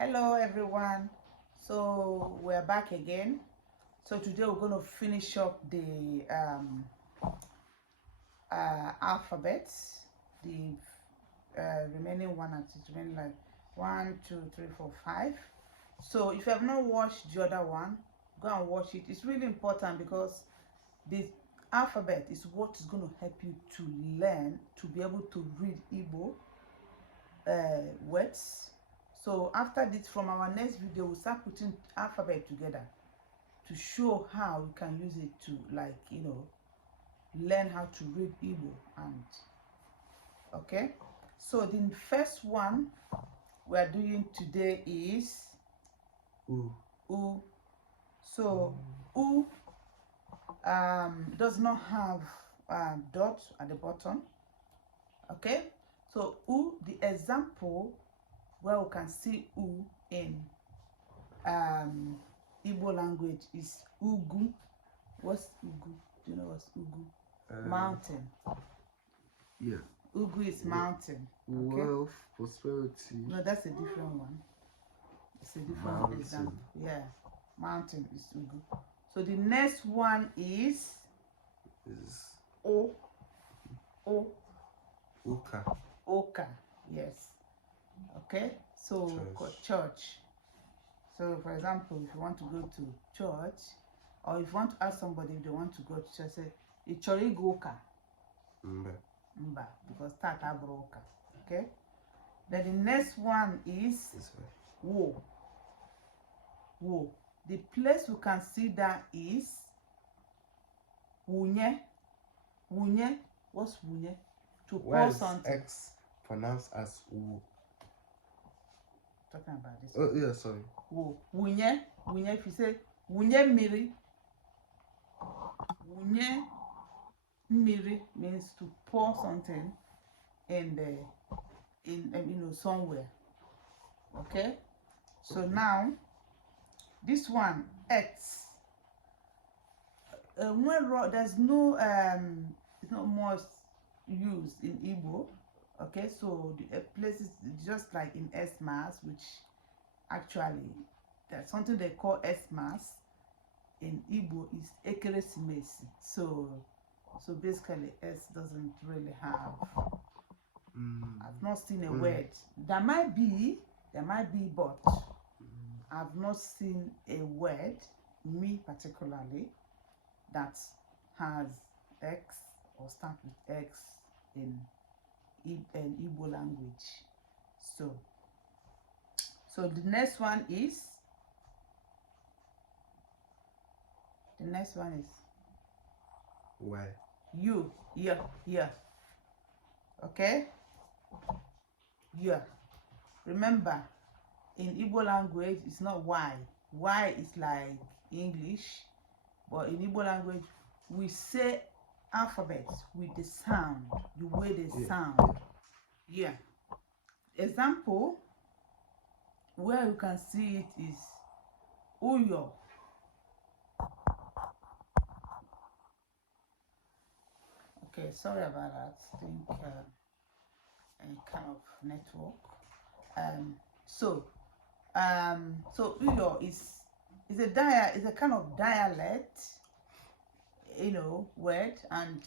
Hello everyone. So we're back again. So today we're going to finish up the alphabets, the remaining one, and it's remaining like 1, 2, 3, 4, 5. So if you have not watched the other one, go and watch it. It's really important because the alphabet is what is going to help you to learn to be able to read Igbo words. So after this, from our next video, we'll start putting alphabet together to show how you can use it to, like, learn how to read Igbo. And okay, so the first one we are doing today is U. U. So U does not have dot at the bottom. Okay, so U, the example where we can see U in Igbo language is Ugu. What's Ugu? Do you know what's Ugu? Mountain. Yeah. Ugu is mountain. Okay? Wealth, prosperity. No, that's a different one. It's a different Mountain. example. Yeah, mountain is Ugu. So the next one is O. O. Oka. Oka. Yes. Okay. So church. So for example, if you want to go to church, or if you want to ask somebody if they want to go to church, say Ichori go Oka. Mba, because Tata broka. Okay. Then the next one is Wo. Wo. The place we can see that is Wunye. Wunye. What's Wunye? To pour something. X pronounced as U? Talking about this. Oh yeah, sorry. Wo. Wunye. Wunye. If you say Wunye miri. Wunye miri means to pour something in the somewhere. Okay. So now this one X. There's no it's not much used in Igbo. Okay, so the places just like in S-Mass, which actually that's something they call S-Mass in Igbo is Ekeresimesi. So basically S doesn't really have. I've not seen a word. There might be, but I've not seen a word, me particularly, that has X or start with X in Igbo language. So the next one is Y. U. Yeah. Okay. Yeah. Remember, in Igbo language, it's not Y. Y is like English, but in Igbo language, we say alphabets with the sound, the way they sound. Yeah. Example where you can see it is Uyo. Okay, sorry about that. I think a kind of network. So Uyo is a kind of dialect, word, and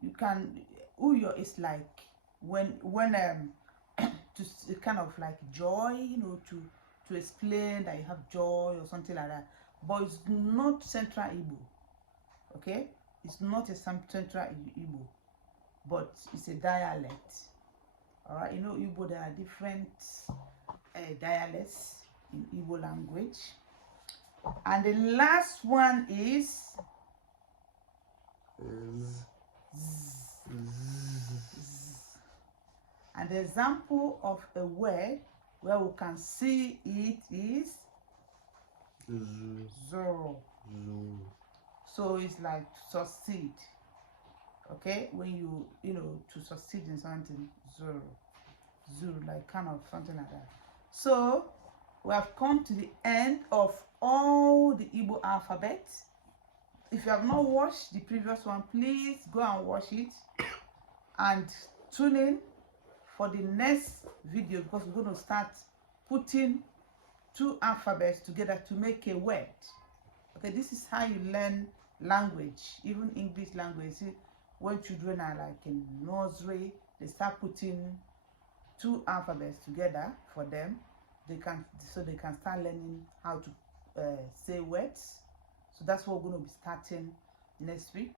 you can Uyo is like when to kind of like joy, to explain that you have joy or something like that, but it's not Central Igbo. Okay, it's not a Central Igbo, but it's a dialect. All right, Igbo, there are different dialects in Igbo language. And the last one is and the example of a word where we can see it is Zoro. So it's like to succeed. Okay, when to succeed in something, Zoro, like kind of something like that. So we have come to the end of all the Igbo alphabet. If you have not watched the previous one, please go and watch it and tune in for the next video, because we're going to start putting two alphabets together to make a word. Okay, this is how you learn language, even English language. See, when children are like in nursery, they start putting two alphabets together for them. They can start learning how to say words. So that's what we're going to be starting next week.